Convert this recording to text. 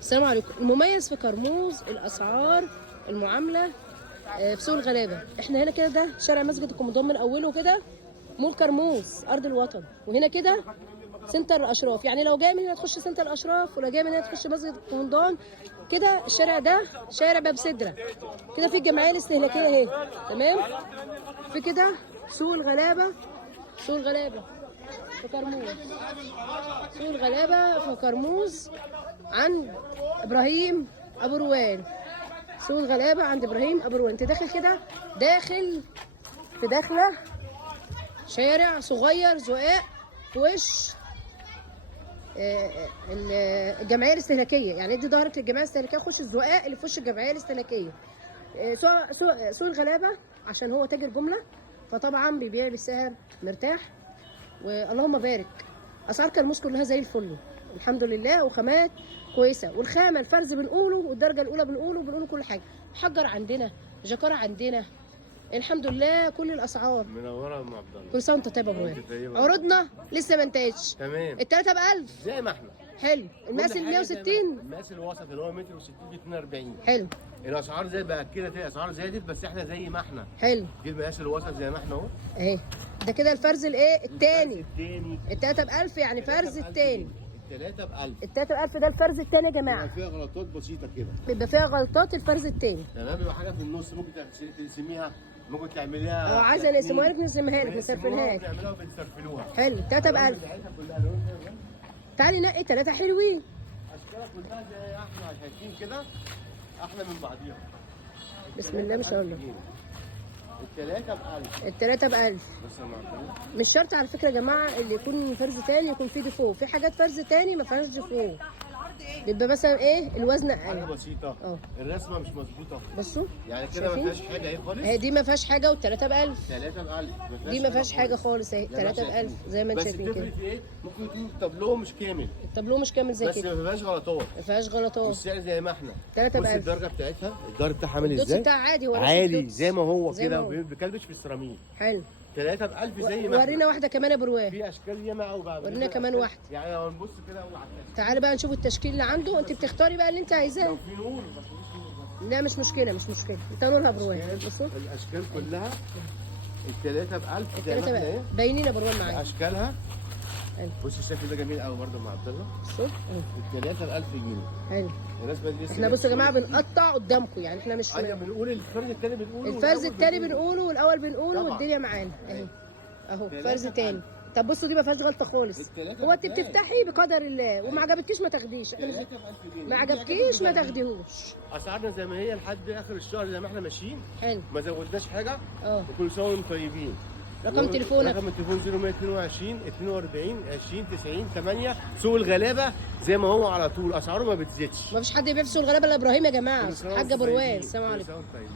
السلام عليكم. المميز في كرموز الاسعار، المعامله في سوق الغلابه. احنا هنا كده ده شارع مسجد القمدان من اوله كده، مول كرموز ارض الوطن، وهنا كده سنتر الاشراف. يعني لو جاي من هنا تخش سنتر الاشراف، ولو جاي من هنا تخش مسجد القمدان. كده الشارع ده شارع باب سدره، كده في الجمعيه الاستهلاكيه اهي، تمام. في كده سوق الغلابه، سوق الغلابه في كرموز، سوق الغلابه في كرموز عند ابراهيم ابو روان. سوق الغلابه عند ابراهيم ابو روان. انت داخل كده، داخل في داخله شارع صغير زقاق في وش الجمعيه الاستهلاكيه. يعني ادي ظهرك للجمعيه الاستهلاكيه، خش الزقاق اللي في وش الجمعيه الاستهلاكيه. سوق الغلابه عشان هو تاجر جمله، فطبعا بيبيع بسعر مرتاح، واللهم بارك. اسعار كرموز كلها زي الفل الحمد لله، وخامات كويسه. والخامه الفرز بنقوله، والدرجه الاولى بنقوله كل حاجه. حجر عندنا، جاكاره عندنا، الحمد لله كل الاسعار. منوره يا ام عبد الله. كل سنه وانت طيب يا ابراهيم. عروضنا لسه ما انتهتش. تمام. التلاته ب1000 زي ما احنا. حلو. المقاس ال 160، المقاس الوسط اللي هو متر و60 في 42. حلو الاسعار زي بقى كده، الاسعار زادت بس احنا زي ما احنا. حلو دي المقاس الوسط زي ما احنا اهو. اهي. ده كده الفرز الايه التاني. التاني التلاته ب1000 يعني فرز التاني. التلاته ب1000. التلاته ب1000 ده الفرز التاني يا جماعه. فيها غلطات بسيطه كده. بيبقى فيها غلطات الفرز التاني. تمام. بيبقى حاجه في النص ممكن تقسميها، ممكن تعمليها. عايزه نقسمها لك، نقسمها لك، نسرفلها لك. بنعملها وبنسرفلوها. حلو. التلاته ب1000. تعالي نقي تلاته حلوين. اشكالها كلها زي احنا شايفين كده، احلى من بعضيها. بسم الله ما شاء الله. التلاته ب1000. التلاته ب1000. بص يا معلم. مش شرط على فكره يا جماعه اللي يكون فرز تاني يكون فيه ديفو. في حاجات فرز تاني ما فيهاش ديفو، بيبقى مثلا ايه الوزن حاجه اقل. بسيطه. الرسمه مش مظبوطه. بصوا يعني كده ما فيهاش حاجه اهي خالص. اهي دي ما فيهاش حاجه، والتلاته ب1000. تلاته ب1000. دي ما فيهاش حاجه خالص اهي، تلاته ب1000 زي ما انت شايفين كده. بس التفرق في ايه؟ ممكن يكون التابلوه مش كامل، التابلوه مش كامل زي بس كده، ما فيهاش غلطات. ما فيهاش غلطات. والسعر زي ما احنا. تلاته بص ب1000. الدرجه بتاعتها، الدرج بتاعها عامل الدوتس ازاي؟ بتاعها عادي، هو نفس عادي الدوتس. زي ما هو زي كده، ما هو. ما بيكلبش في السيراميك. حلو. تلاته ب1000 زي ما ورينا واحده كمان يا بروان. في اشكال ياما قوي بقى. ورينا كمان واحده. يعني لو نبص كده على التشكيل. تعالي بقى نشوف التشكيل اللي عنده. انت بتختاري بقى اللي انت عايزاه. لو في نور بس مفيش نور. لا مش مشكله، مش مشكله. انت نورها بروان. بصوا الاشكال كلها التلاته ب1000 زي ما التلاته احنا اهي. باينين يا بروان معايا. اشكالها. حلو. بص الشكل ده جميل قوي برده مع عبد الله. بصوا اهي. التلاته ب1000 جنيه. حلو. الرسمه دي لسه احنا بصوا يا جماعه بنقطع قدامكم، يعني احنا مش ايوه بنقول الفرز التاني بنقوله. الفرز التاني بنقوله والاول بنقوله، طبعا. والدنيا معانا اهي اهو. تلاتة فرز تاني. طب بصوا دي ما فيهاش غلطه خالص. التلاتة هو انت ب1000. بتفتحي بقدر الله، وما عجبتكيش ما تاخديش. تلاته ب1000 جنيه. ما عجبكيش ما تاخديهوش. اسعارنا زي ما هي لحد اخر الشهر زي ما احنا ماشيين. حلو. ما زودناش حاجه. اه. وكل سنه وانتم طيبين. رقم تليفونك. رقم التليفون 0122 42 20 90 8. سوق الغلابه زي ما هو على طول، اسعاره ما بتزيدش. ما فيش حد يبيع في سوق الغلابه الا ابراهيم يا جماعه. كل سنة حاج وانتم ابو روان. طيبين. السلام كل عليكم. سنة وانتم طيبين.